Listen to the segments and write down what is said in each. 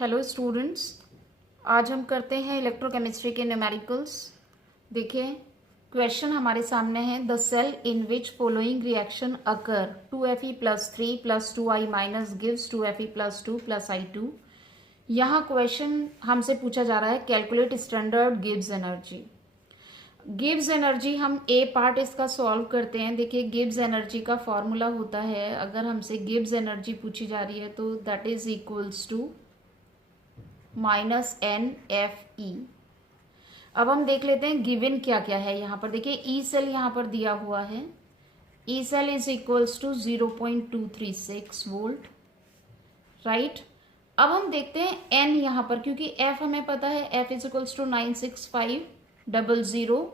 Hello students, आज हम करते हैं इलेक्ट्रोकेमिस्ट्री के न्यूमेरिकल्स। देखिए, क्वेश्चन हमारे सामने है। The cell in which following reaction occur 2Fe+3 + 2I minus gives 2Fe+2 + I2। यहाँ क्वेश्चन हमसे पूछा जा रहा है calculate standard Gibbs energy. Gibbs energy हम ए पार्ट इसका सॉल्व करते हैं। देखिए, गिब्स एनर्जी का फॉर्मूला होता है, अगर हमसे गिब्स एनर्जी पूछी जा रही है तो that is equals to -NFE। अब हम देख लेते हैं गिवन क्या क्या है यहाँ पर। देखिए, ई सेल यहाँ पर दिया हुआ है। E cell is equals to 0.236 volt, right. अब हम देखते हैं एन यहाँ पर, क्योंकि एफ हमें पता है, F is equals to 96500,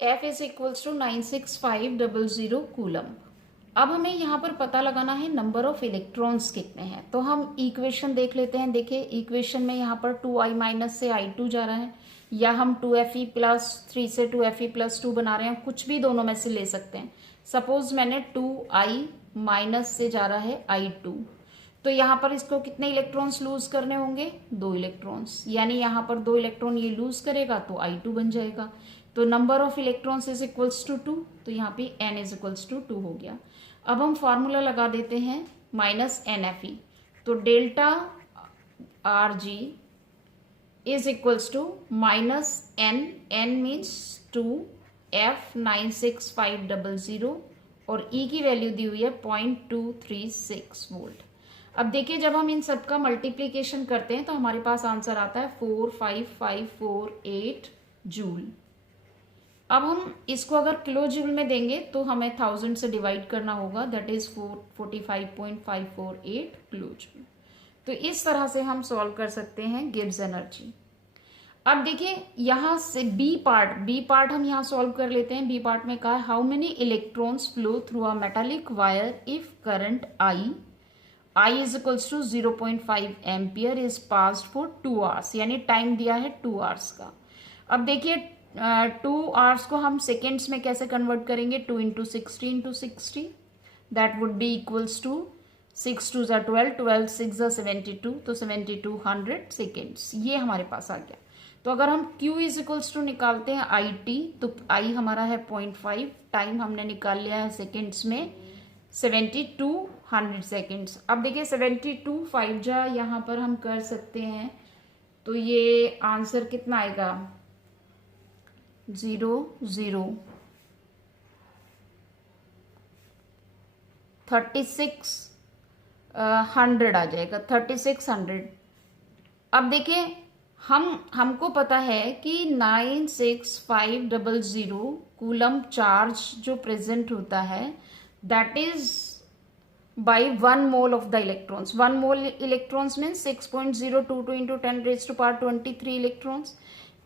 F is equals to 96500 coulomb. अब हमें यहाँ पर पता लगाना है नंबर ऑफ इलेक्ट्रॉन्स कितने हैं। तो हम इक्वेशन देख लेते हैं। देखिए, इक्वेशन में यहाँ पर 2I माइनस से I2 जा रहा है, या हम 2Fe+3 से 2Fe+2 बना रहे हैं, कुछ भी दोनों में से ले सकते हैं। सपोज मैंने 2I माइनस से जा रहा है I2, तो यहाँ पर इसको कितने इलेक्ट्रॉन्स लूज करने होंगे? 2 इलेक्ट्रॉन्स, यानी यहाँ पर 2 इलेक्ट्रॉन ये लूज करेगा तो I2 बन जाएगा। तो number of electrons is equals to 2, तो यहाँ पे n इज इक्वल्स टू 2 हो गया। अब हम फॉर्मूला लगा देते हैं -NFE, तो delta RG is equals to -n means 2F96500 और E की वैल्यू दी हुई है 0.236 वोल्ट। अब देखिए, जब हम इन सब का मल्टीप्लीकेशन करते हैं तो हमारे पास आंसर आता है 45548 जूल। अब हम इसको अगर किलो जूल में देंगे तो हमें 1000 से डिवाइड करना होगा, दैट इज 45.548 किलो जूल। तो इस तरह से हम सॉल्व कर सकते हैं गिब्स एनर्जी। अब देखिए, यहाँ से बी पार्ट हम यहाँ सॉल्व कर लेते हैं। बी पार्ट में कहा है how many electrons flow through a metallic wire if current I is equals to 0.5 ampere is passed for 2 hours, यानी टाइम दिया है 2 आवर्स का। अब देखिए, 2 आवर्स को हम सेकेंड्स में कैसे कन्वर्ट करेंगे? 2 into 60 into 60, that would be equals to 6 2 ज़ा 12, 12 6 ज़ा 72, तो 7200 सेकेंड्स ये हमारे पास आ गया। तो अगर हम Q इज इक्वल्स टू निकालते हैं IT, तो I हमारा है 0.5, टाइम हमने निकाल लिया है सेकेंड्स में 7200 सेकेंड्स। अब देखिए, 72 5 जा यहाँ पर हम कर सकते हैं, तो ये आंसर कितना आएगा? 3600 आ जाएगा, 3600। अब देखिए, हमको पता है कि 96500 कूलम चार्ज जो प्रेजेंट होता है, that is by 1 mole of the electrons. 1 mole electrons means 6.022 into 10⁻23 electrons.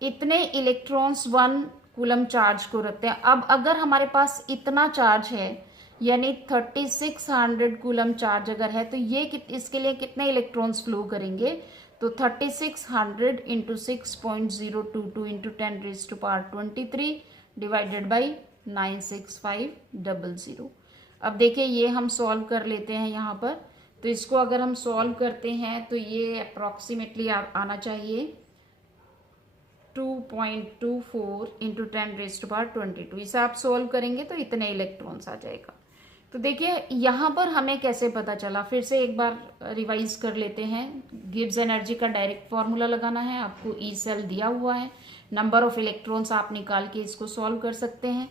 इतने इलेक्ट्रॉन्स 1 कूलम चार्ज को रखते हैं। अब अगर हमारे पास इतना चार्ज है, यानी 3600 कूलम चार्ज अगर है, तो ये इसके लिए कितने इलेक्ट्रॉन्स फ्लो करेंगे? तो 3600 इंटू 6.022 इंटू 10⁻23 डिवाइडेड बाई 96500। अब देखिए, ये हम सॉल्व कर लेते हैं यहाँ पर। तो इसको अगर हम सॉल्व करते हैं तो ये अप्रॉक्सीमेटली आना चाहिए 2.24 इंटू 10⁻22। इसे आप सॉल्व करेंगे तो इतने इलेक्ट्रॉन्स आ जाएगा। तो देखिए, यहाँ पर हमें कैसे पता चला, फिर से एक बार रिवाइज कर लेते हैं। गिब्स एनर्जी का डायरेक्ट फॉर्मूला लगाना है। आपको ई सेल दिया हुआ है, नंबर ऑफ इलेक्ट्रॉन्स आप निकाल के इसको सॉल्व कर सकते हैं।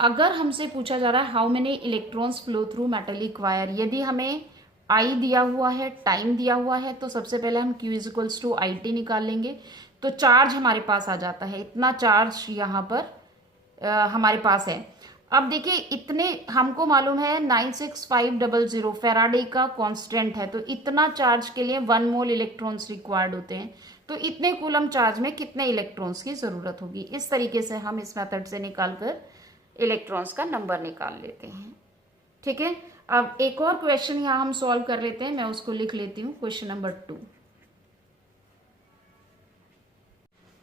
अगर हमसे पूछा जा रहा है how many electrons flow through metallic wire, यदि हमें आई दिया हुआ है, टाइम दिया हुआ है, तो सबसे पहले हम Q is equals to IT निकाल लेंगे, तो चार्ज हमारे पास आ जाता है। इतना चार्ज यहाँ पर हमारे पास है। अब देखिए, इतने हमको मालूम है 96500 फैराडे का कांस्टेंट है, तो इतना चार्ज के लिए 1 मोल इलेक्ट्रॉन्स रिक्वायर्ड होते हैं। तो इतने कूलम चार्ज में कितने इलेक्ट्रॉन्स की जरूरत होगी? इस तरीके से हम इस मेथड से निकालकर इलेक्ट्रॉन्स का नंबर निकाल लेते हैं। ठीक है, अब एक और क्वेश्चन यहाँ हम सॉल्व कर लेते हैं। मैं उसको लिख लेती हूँ, क्वेश्चन नंबर 2।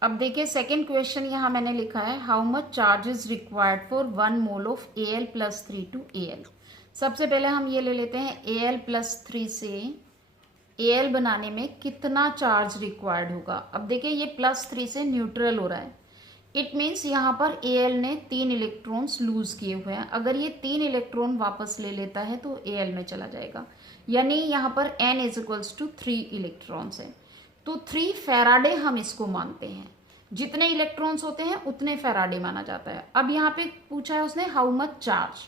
अब देखिए, सेकेंड क्वेश्चन यहाँ मैंने लिखा है how much charge is required for 1 mole of Al+3 to Al। सबसे पहले हम ये ले लेते हैं Al+3 से Al बनाने में कितना चार्ज रिक्वायर्ड होगा। अब देखिए ये +3 से न्यूट्रल हो रहा है, इट मीन्स यहाँ पर Al ने 3 इलेक्ट्रॉन्स लूज किए हुए हैं। अगर ये 3 इलेक्ट्रॉन वापस ले लेता है तो Al में चला जाएगा, यानी यहाँ पर n = 3 इलेक्ट्रॉन्स है। तो 3 फैराडे हम इसको मानते हैं, जितने इलेक्ट्रॉन्स होते हैं उतने फैराडे माना जाता है। अब यहाँ पे पूछा है उसने हाउ मच चार्ज,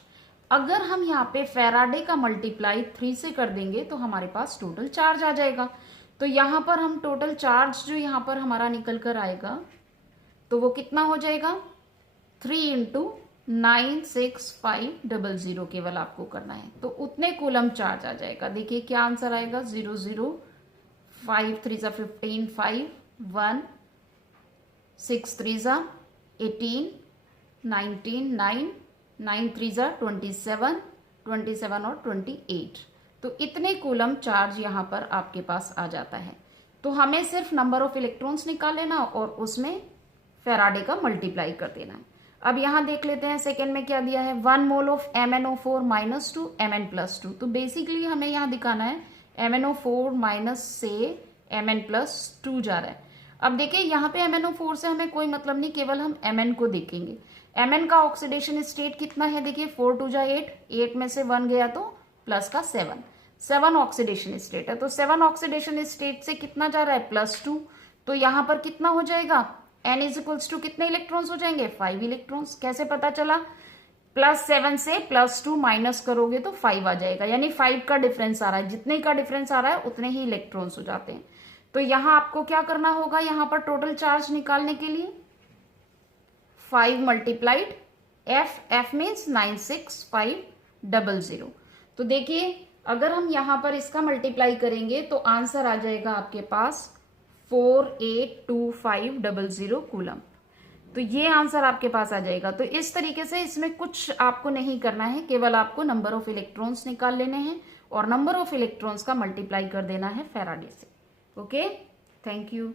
अगर हम यहाँ पे फैराडे का मल्टीप्लाई 3 से कर देंगे तो हमारे पास टोटल चार्ज आ जाएगा। तो यहाँ पर हम टोटल चार्ज जो यहाँ पर हमारा निकल कर आएगा तो वो कितना हो जाएगा, 3 × 96500 केवल आपको करना है, तो उतने कूलम चार्ज आ जाएगा। देखिए क्या आंसर आएगा, 0 0 5 3 15 5 1 6 3 18 19 9 9 3 27 27 और 28, तो इतने कूलम चार्ज यहाँ पर आपके पास आ जाता है। तो हमें सिर्फ नंबर ऑफ इलेक्ट्रॉन्स निकाल लेना और उसमें फैराडे का मल्टीप्लाई कर देना है। अब यहाँ देख लेते हैं सेकेंड में क्या दिया है, 1 मोल ऑफ MnO4 - 2 Mn+2। तो बेसिकली हमें यहाँ दिखाना है MnO4- से Mn+2 जा रहा है। अब देखिए यहाँ पे MnO4 से हमें कोई मतलब नहीं, केवल हम Mn को देखेंगे। Mn का ऑक्सीडेशन स्टेट कितना है, देखिए 4 2 8, 8 में से 1 गया तो प्लस का 7 ऑक्सीडेशन स्टेट है। तो 7 ऑक्सीडेशन स्टेट से कितना जा रहा है, +2। तो यहाँ पर कितना हो जाएगा, n = कितने इलेक्ट्रॉन्स हो जाएंगे, 5 इलेक्ट्रॉन्स। कैसे पता चला, +7 से +2 माइनस करोगे तो 5 आ जाएगा, यानी 5 का डिफरेंस आ रहा है। जितने का डिफरेंस आ रहा है उतने ही इलेक्ट्रॉन्स हो जाते हैं। तो यहाँ आपको क्या करना होगा, यहाँ पर टोटल चार्ज निकालने के लिए 5 × f मीन्स 96500। तो देखिए अगर हम यहाँ पर इसका मल्टीप्लाई करेंगे तो आंसर आ जाएगा आपके पास 482500 कूलम। तो ये आंसर आपके पास आ जाएगा। तो इस तरीके से इसमें कुछ आपको नहीं करना है, केवल आपको नंबर ऑफ इलेक्ट्रॉन्स निकाल लेने हैं और नंबर ऑफ इलेक्ट्रॉन्स का मल्टीप्लाई कर देना है फैराडे से। Okay, thank you.